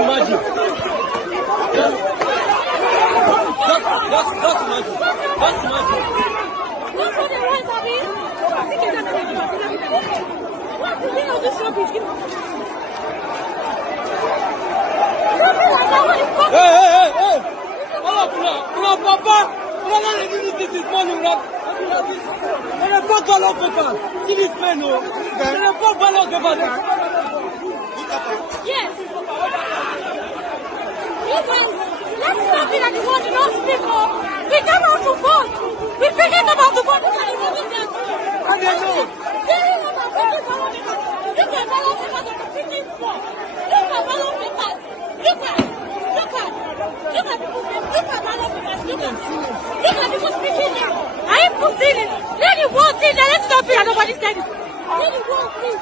imagine. Just imagine. Just imagine. Look what the rights are being. What do you know this rubbish? Hey! Una papa! Una this morning, on a pas ballon paper. See this man, no? On a pas ballon paper. Yes. You guys, let's not be like the ones who don't speak up. We come out to vote. We forget about the vote. And they know. Look at ballot papers on the 15th floor. Look at ballot papers. Look at ballot papers. Look at people speaking now. I ain't put in it. Let it walk in there. Let's not be at nobody's standing. Let it walk in.